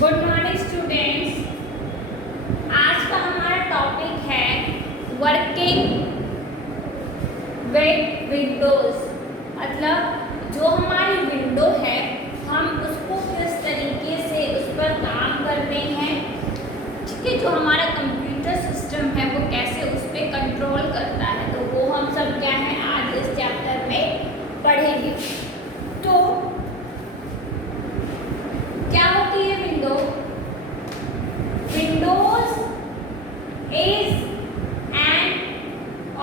Good morning students. आज का हमारा टॉपिक है वर्किंग विद विंडोज। मतलब जो हमारी विंडो है हम उसको किस तरीके से उस पर काम करते हैं, ठीक है। जो हमारा कंप्यूटर सिस्टम है वो कैसे उस पर कंट्रोल करता है, तो वो हम सब क्या है आज इस चैप्टर में पढ़ेंगे। तो क्या होती है window? Windows is an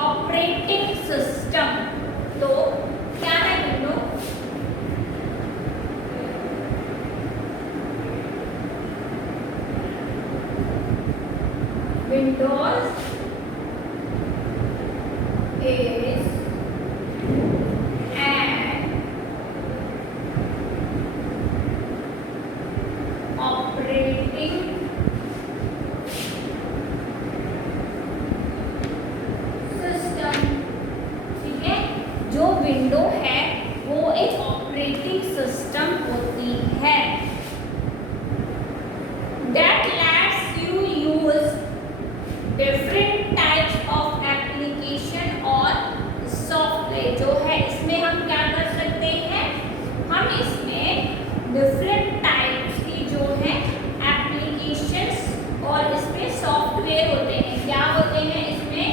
operating system. तो क्या है window? Windows is operating system, ठीक है। जो विंडो है वो एक ऑपरेटिंग सिस्टम होती है that lets you use different types of application और सॉफ्टवेयर। जो है इसमें हम क्या कर सकते हैं, हम इसमें डिफरेंट टाइप्स की जो है एप्लीकेशंस और इसमें सॉफ्टवेयर होते हैं। क्या होते हैं इसमें?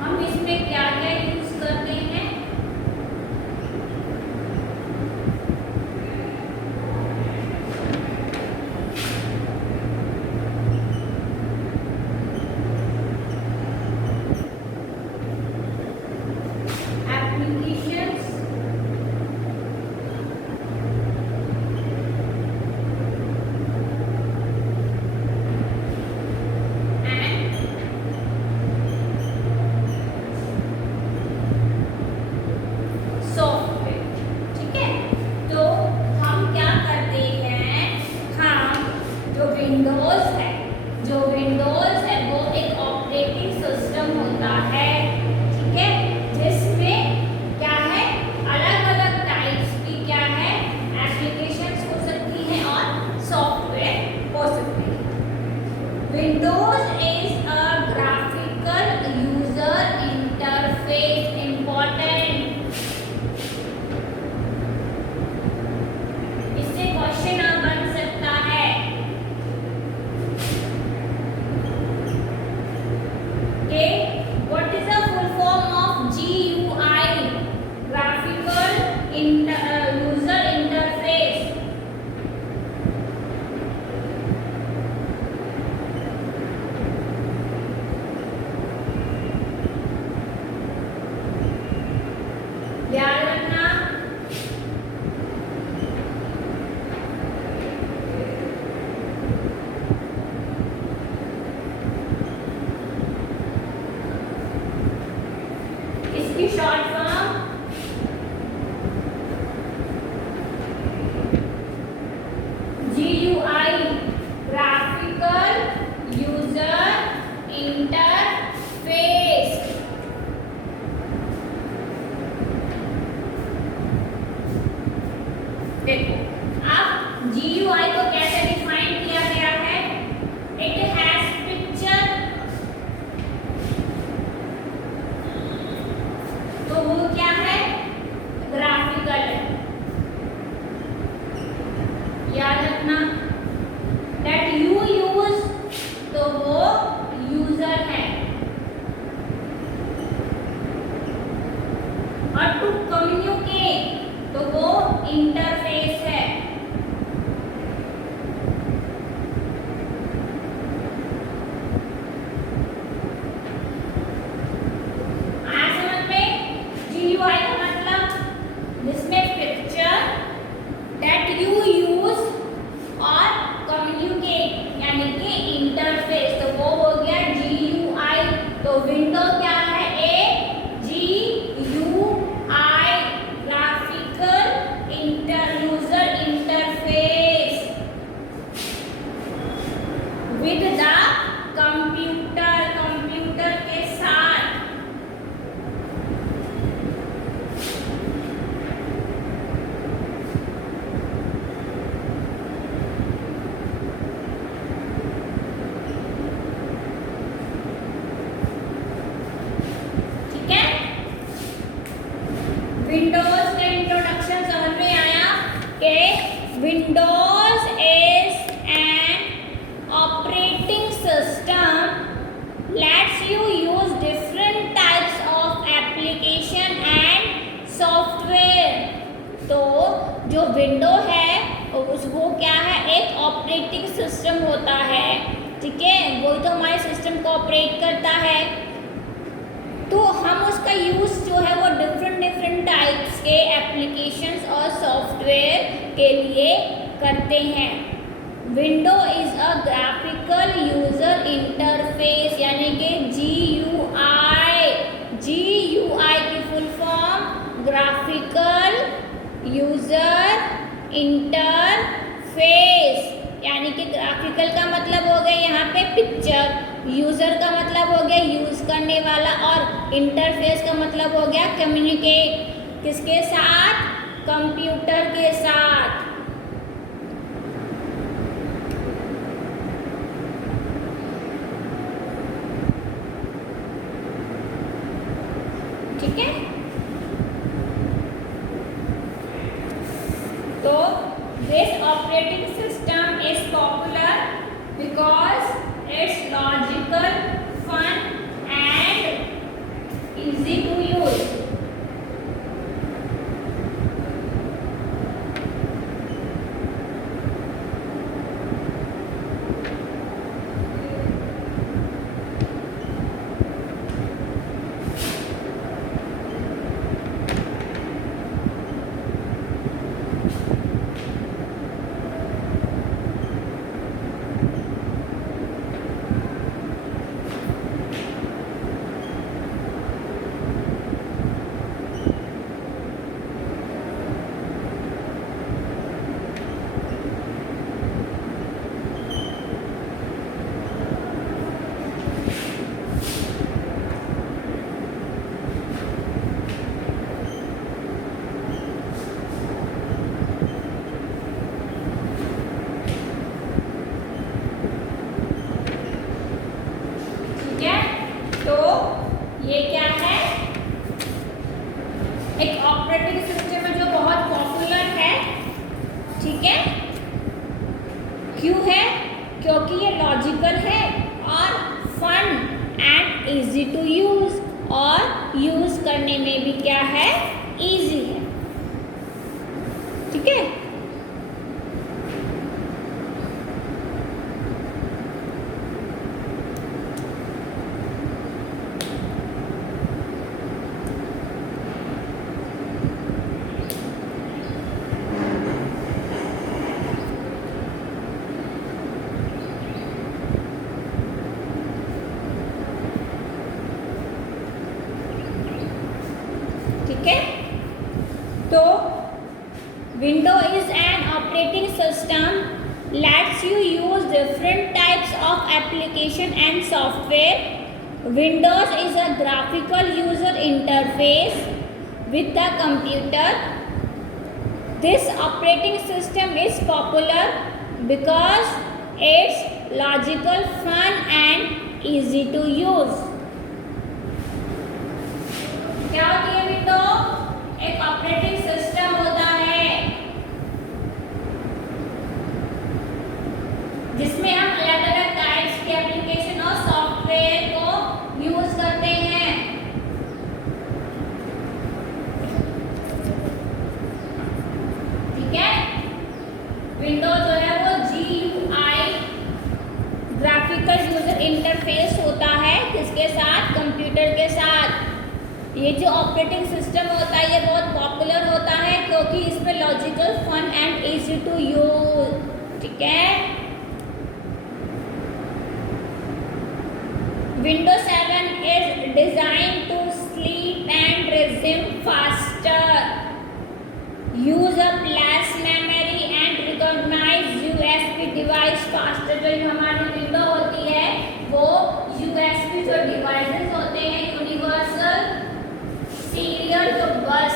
हम इसमें क्या क्या यूज करते हैं? एप्लीकेशंस एंड सॉफ्टवेयर, ठीक है। तो हम क्या करते हैं, हम जो विंडोज है वो एक ऑपरेटिंग सिस्टम होता है, ठीक है, जिसमें क्या है अलग अलग टाइप्स की क्या है एप्लीकेशंस हो सकती हैं और सॉफ्टवेयर हो सकते हैं। Windows is a graphical user interface. Important, इससे क्वेश्चन बन सकता है। Okay, what is the full form of GUI? Graphical User Interface. ध्यान रखना, इसकी short form GUI, graphical user interface. देखो अब GUI को कैसे डिफाइन किया गया है? इट हैज पिक्चर, तो वो क्या है ग्राफिकल है। याद रखना दैट यू यूज, तो वो यूजर है, और टू कम्युनिकेट तो वो इंटरफेस है। आज समझ में GUI का मतलब, जिसमें पिक्चर दैट यू यूज और कम्युनिकेट यानी कि इंटरफेस, तो वो हो गया GUI। तो विंडो क्या है? GUI, graphical user interface with the computer. Computer operating system होता है, ठीक है, वो तो हमारे सिस्टम को ऑपरेट करता है। तो हम उसका यूज़ जो है वो डिफरेंट डिफरेंट टाइप्स के एप्लीकेशंस और सॉफ्टवेयर के लिए करते हैं। Window is a graphical user interface, यानी कि GUI। GUI की full form graphical user interface, यानी कि ग्राफिकल का मतलब हो गया यहाँ पे पिक्चर, यूज़र का मतलब हो गया यूज़ करने वाला, और इंटरफेस का मतलब हो गया कम्युनिकेट किसके साथ, कंप्यूटर के साथ। ठीक है, तो this operating system is popular because it's logical, fun and easy to use. ये क्या है, एक ऑपरेटिंग सिस्टम है जो बहुत पॉपुलर है, ठीक है। क्यों है, क्योंकि ये लॉजिकल है और fun and easy to use, और यूज करने में भी क्या है, इजी है, ठीक है। ठीक है, तो window is an operating system lets you use different types of application and software. Windows is a graphical user interface with the computer. This operating system is popular because it's logical, fun and easy to use. क्या होती है window, एक operating system होता है जिसमें हम अलग अलग टाइप्स के एप्लीकेशन और सॉफ्टवेयर को यूज करते हैं। ठीक है, विंडो जो है वो GUI ग्राफिकल यूजर इंटरफेस होता है किसके साथ, कंप्यूटर के साथ। ये जो ऑपरेटिंग सिस्टम होता है ये बहुत पॉपुलर होता है क्योंकि इसमें logical, fun and easy to use, ठीक है। Windows 7 is designed to sleep and resume faster, use up less memory and recognize USB device faster। जो हमारी विंडो होती है वो USB जो डिवाइसेस होते हैं, यूनिवर्सल सीरियल जो बस,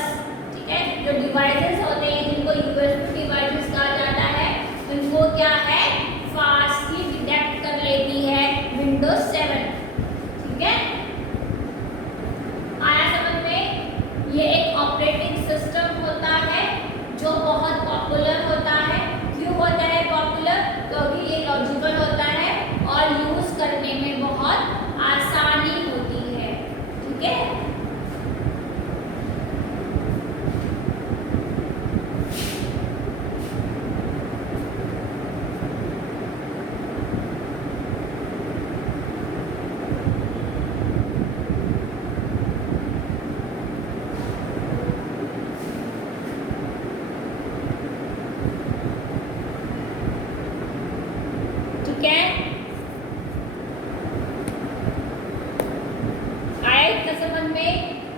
ठीक है, जो डिवाइसेस होते हैं जिनको USB डिवाइसेस कहा जाता है, उनको क्या है, फास्टली डिटेक्ट कर लेती है Windows 7, ठीक है। आया समझ में, ये एक ऑपरेटिंग सिस्टम होता है जो बहुत पॉपुलर होता है। क्यों होता है पॉपुलर, क्योंकि ये लॉजिकल होता है और यूज करने में बहुत आसानी होती है, ठीक है।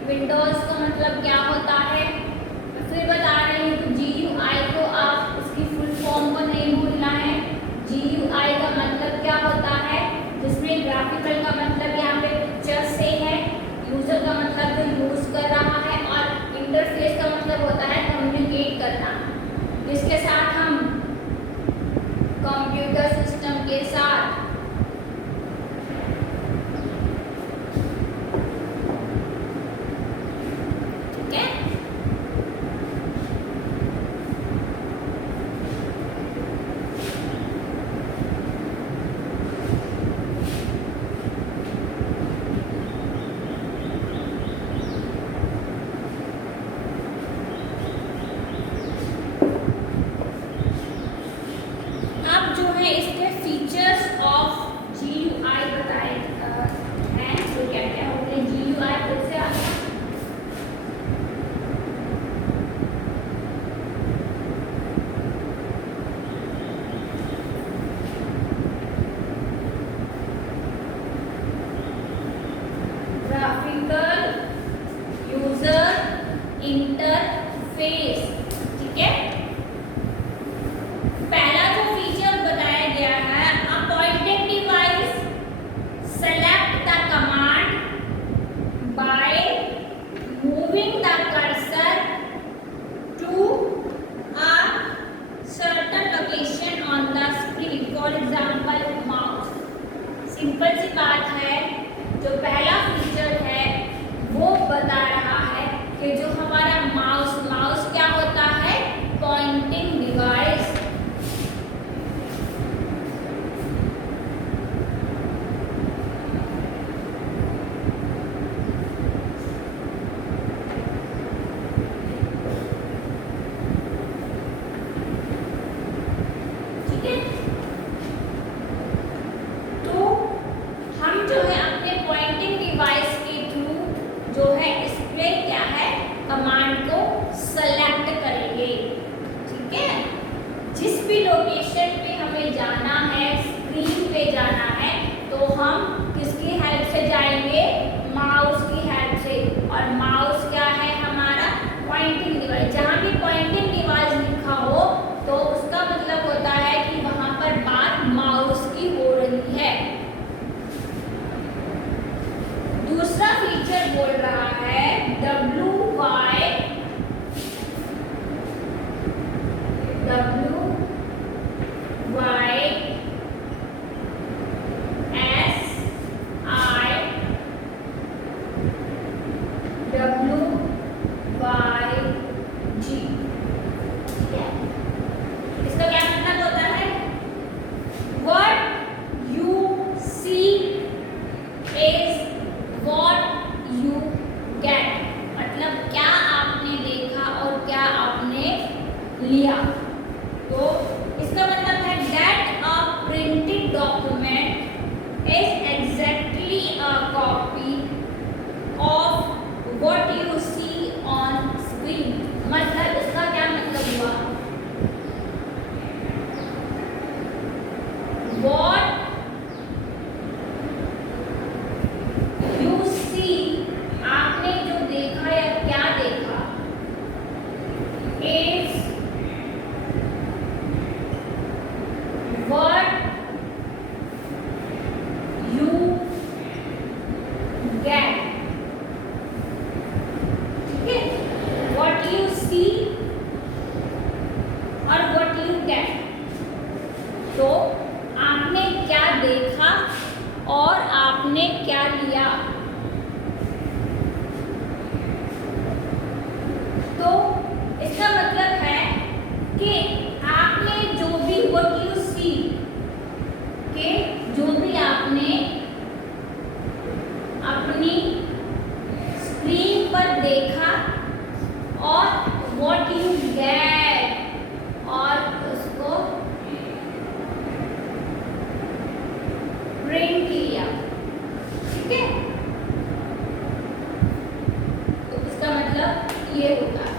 विंडोज का मतलब क्या होता है, मैं फिर बता रही हूँ। तो GUI को आप उसकी फुल फॉर्म को नहीं भूलना है। GUI का मतलब क्या होता है, जिसमें ग्राफिकल का मतलब यहाँ पे पिक्चर से है, यूजर का मतलब जो यूज कर रहा है, और इंटरफेस का मतलब होता है कम्युनिकेट करना, जिसके साथ हम कंप्यूटर सिस्टम के साथ इंटरफेस, ठीक है। पहला जो फीचर बताया गया है, a pointing device select the command by moving the cursor to a certain location on the screen, for example mouse. Simple सी बात है, जो पहला फीचर है वो बता रहा है कि जो हमारा माउस क्या होता है, पॉइंटिंग डिवाइस। ठीक है, तो हम जो है अपने पॉइंटिंग डिवाइस के थ्रू जो है डिस्प्ले क्या है, कमांड को सेलेक्ट करेंगे। ठीक है, जिस भी लोकेशन पे हमें जाना है, स्क्रीन पे जाना है, तो हम किसकी हेल्प से जाएंगे, माउस की हेल्प से। और माउस क्या है, हमारा पॉइंटिंग डिवाइस। जहाँ भी पॉइंटिंग डिवाइस लिखा हो तो उसका मतलब होता है कि वहां पर बात माउस की हो रही है। दूसरा फीचर बोल रहा है WYSIWYG। ठीक है, इसका क्या मतलब होता है, What you see is what you get। मतलब क्या आपने देखा और क्या आपने लिया। तो इसका मतलब है that a printed document is exactly a copy of what you see on screen। मतलब इसका क्या मतलब हुआ, what you see, आपने जो देखा या क्या देखा, is what you get। ठीक है, what you see और what you get। तो आपने क्या देखा और आपने क्या लिया। तो इसका मतलब है कि आपने जो भी what you see के जो भी आपने अपनी स्क्रीन पर देखा और what you get और उसको प्रिंट किया। ठीक है, तो इसका मतलब ये होता है।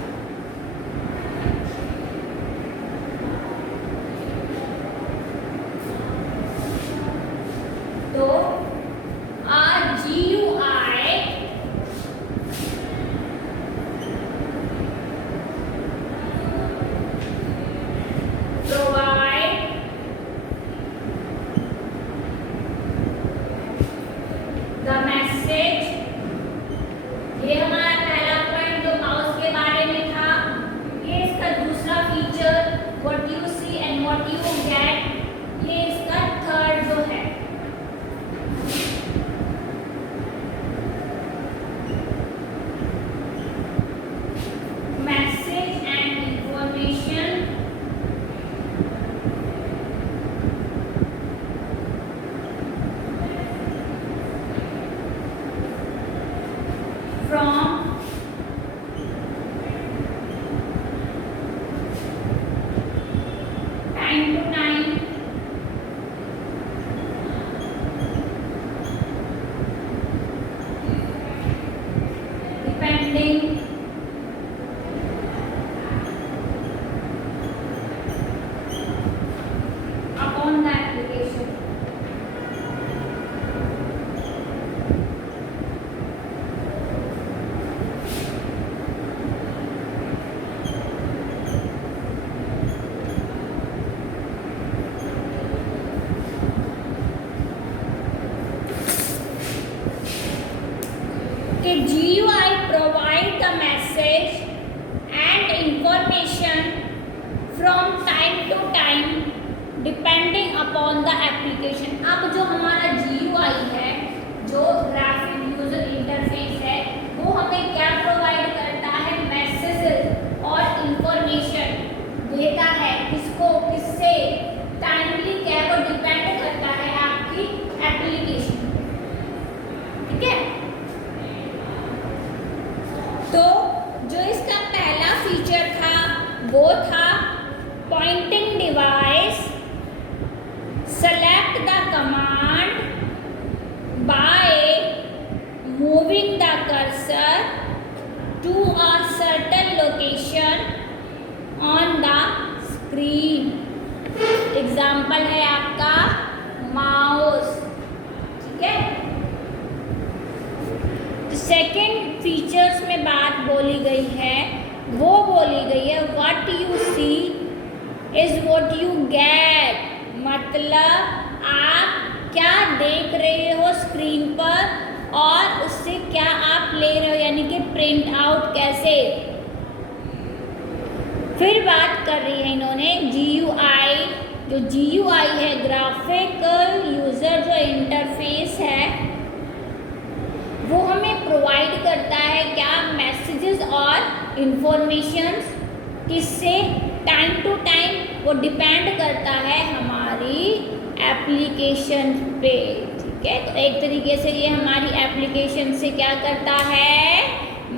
द मैसेज, ये हमारा पहला पॉइंट जो माउस के बारे में था। ये इसका दूसरा feature, what you see and what you get, ये इसका थर्ड जो है। Message and information from time to time, depending upon the application. कि GUI provide the message and information from time to time depending upon the application. अब जो हमारा GUI है, जो ग्राफिक यूजर इंटरफेस है, वो हमें क्या प्रोवाइड करता है? मैसेजेस और इंफॉर्मेशन देता है। किसको? किससे? टाइमली क्या? वो डिपेंड करता है आपकी एप्लीकेशन, ठीक है। तो जो इसका पहला फीचर था वो था pointing device, select the command by moving the cursor to a certain location on the screen. Example है आपका माउस, ठीक है। सेकेंड फीचर्स में बात बोली गई है, वो बोली गई है what you see is what you get, मतलब आप क्या देख रहे हो स्क्रीन पर और उससे क्या आप ले रहे हो, यानी कि प्रिंट आउट कैसे। फिर बात कर रही है इन्होंने GUI, जो GUI है ग्राफिकल यूजर जो इंटरफेस है, वो हमें प्रोवाइड करता है क्या? मैसेजेस और इंफॉर्मेशंस। किससे? टाइम टू टाइम वो डिपेंड करता है हमारी एप्लीकेशन पे, ठीक है। तो एक तरीके से ये हमारी एप्लीकेशन से क्या करता है?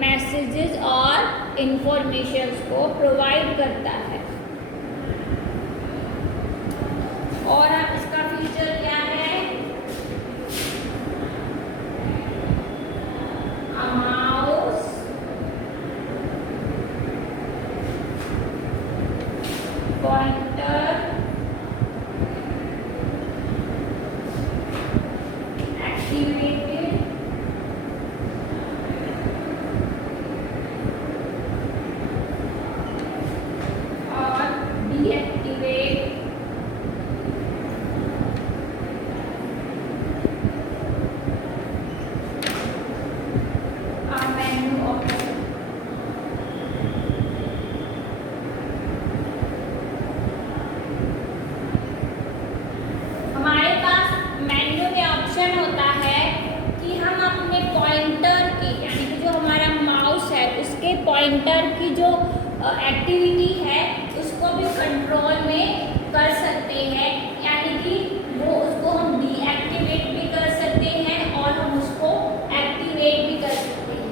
मैसेजेस और इंफॉर्मेशंस को प्रोवाइड करता है। और अब इसका फीचर क्या है? माउस, पॉइंटर, एक्टिवेटेड और डीएक्टिवेट मेनू ऑप्शन। हमारे पास मेन्यू में ऑप्शन होता है कि हम अपने पॉइंटर की, यानी कि जो हमारा माउस है उसके पॉइंटर की जो एक्टिविटी है उसको भी कंट्रोल में कर सकते हैं, यानी कि वो उसको हम डीएक्टिवेट भी कर सकते हैं और हम उसको एक्टिवेट भी कर सकते हैं,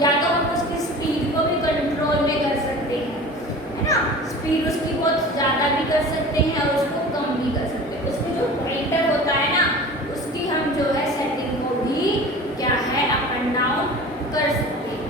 या तो हम उसकी स्पीड को भी कंट्रोल में कर सकते हैं, है ना। स्पीड उसकी बहुत ज़्यादा भी कर सकते हैं और उसको कम भी कर सकते हैं। उसमें जो पॉइंटर होता है ना, उसकी हम जो है सेटिंग को भी क्या है अप एंड डाउन कर सकते हैं।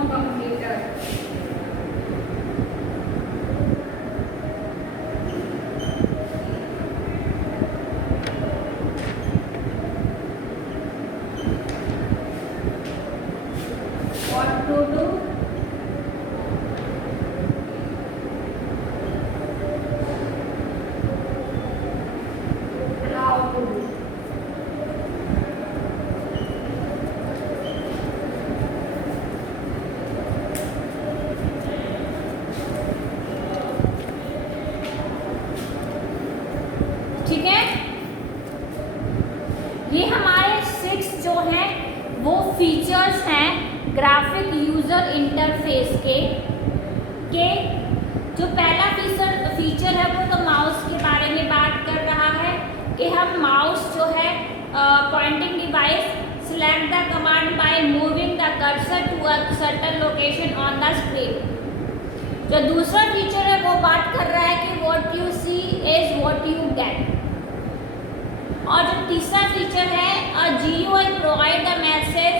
Inform computer. What to do? How to do? ठीक है, ये हमारे 6 जो हैं वो फीचर्स हैं ग्राफिक यूजर इंटरफेस के। जो पहला फीचर है वो तो माउस के बारे में बात कर रहा है कि हम माउस जो है pointing device select the command by moving the cursor to a certain location on the screen. जो दूसरा फीचर है वो बात कर रहा है कि what you see is what you get. और जो तीसरा फीचर है a GUI provide the message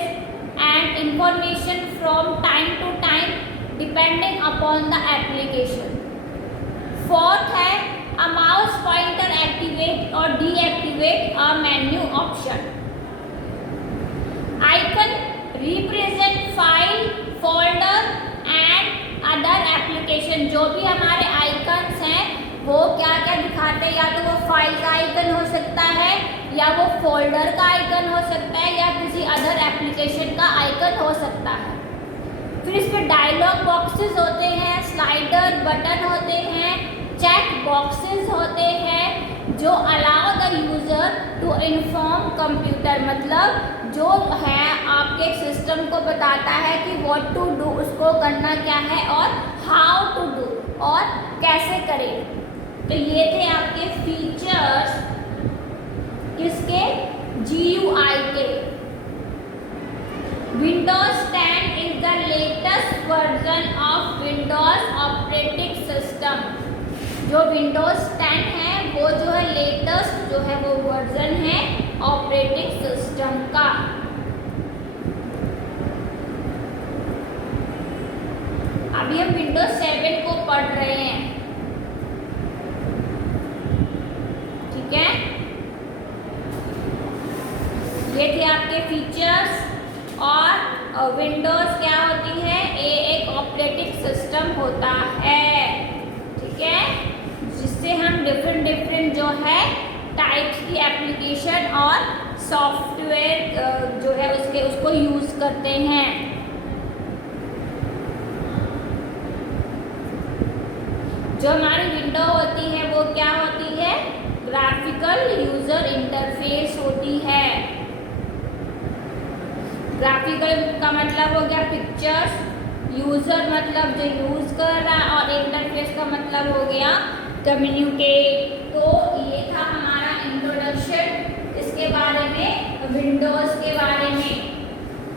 and information from time to time depending upon the application. Fourth है अ माउस पॉइंटर एक्टिवेट और deactivate a menu option. Icon represent file folder and other application. जो भी हमारे icons हैं वो क्या क्या दिखाते हैं, या तो वो फाइल का आइकन हो सकता है, या वो फोल्डर का आइकन हो सकता है, या किसी अदर एप्लीकेशन का आइकन हो सकता है। फिर इस पर डायलॉग बॉक्सेस होते हैं, स्लाइडर बटन होते हैं, चेक बॉक्सेस होते हैं जो allow the user to inform computer. मतलब जो है आपके सिस्टम को बताता है कि व्हाट टू डू, उसको करना क्या है, और हाउ टू डू, और कैसे करें। तो ये थे आपके फीचर्स किसके, GUI के। Windows 10 is the latest version of Windows operating system. जो विंडोज 10 है वो जो है लेटेस्ट जो है वो वर्जन है ऑपरेटिंग सिस्टम का। अभी हम विंडोज 7 को पढ़ रहे हैं, ठीक है। ये थे आपके फीचर्स। और विंडोज क्या होती है, ये एक ऑपरेटिंग सिस्टम होता है, ठीक है, जिससे हम डिफरेंट जो है टाइप्स की एप्लीकेशन और सॉफ्टवेयर जो है उसको यूज़ करते हैं। जो हमारी विंडो होती है वो क्या होती है, ग्राफिकल यूजर इंटरफेस होती है। ग्राफिकल का मतलब हो गया पिक्चर्स, यूजर मतलब जो यूज कर रहा है, और इंटरफेस का मतलब हो गया कम्युनिकेट। तो ये था हमारा इंट्रोडक्शन इसके बारे में, विंडोज के बारे में,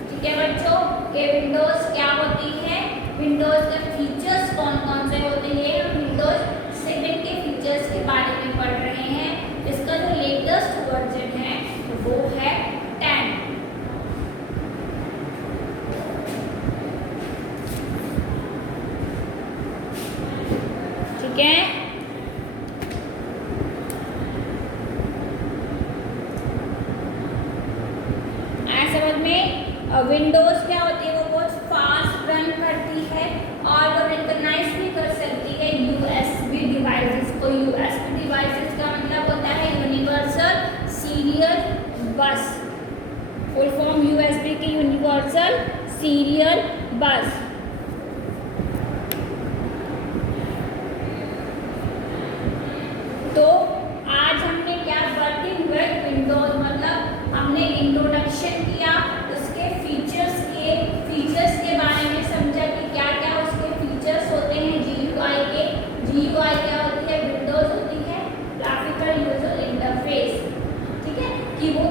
ठीक है बच्चों, कि विंडोज क्या होती है, विंडोज के फीचर्स कौन कौन से होते हैं। हम विंडोज 7 के फीचर्स के बारे में पढ़ रहे हैं। इसका जो लेटेस्ट वर्जन है वो है 10। ठीक है, समझ में। विंडोज क्या होती है, वो बहुत फास्ट रन करती है और वो रिकॉग्नाइज भी कर सकती है USB डिवाइसेस को। USB डिवाइसेस का मतलब होता है यूनिवर्सल सीरियल बस, फुल फॉर्म USB की यूनिवर्सल सीरियल बस। तो आज हमने क्या वर्किंग विद विंडोज, मतलब हमने इंट्रोडक्शन किया, उसके फीचर्स के बारे में समझा कि क्या क्या उसके फीचर्स होते हैं GUI के। GUI क्या होती है, विंडोज होती है ग्राफिकल यूजर इंटरफेस, ठीक है, कि वो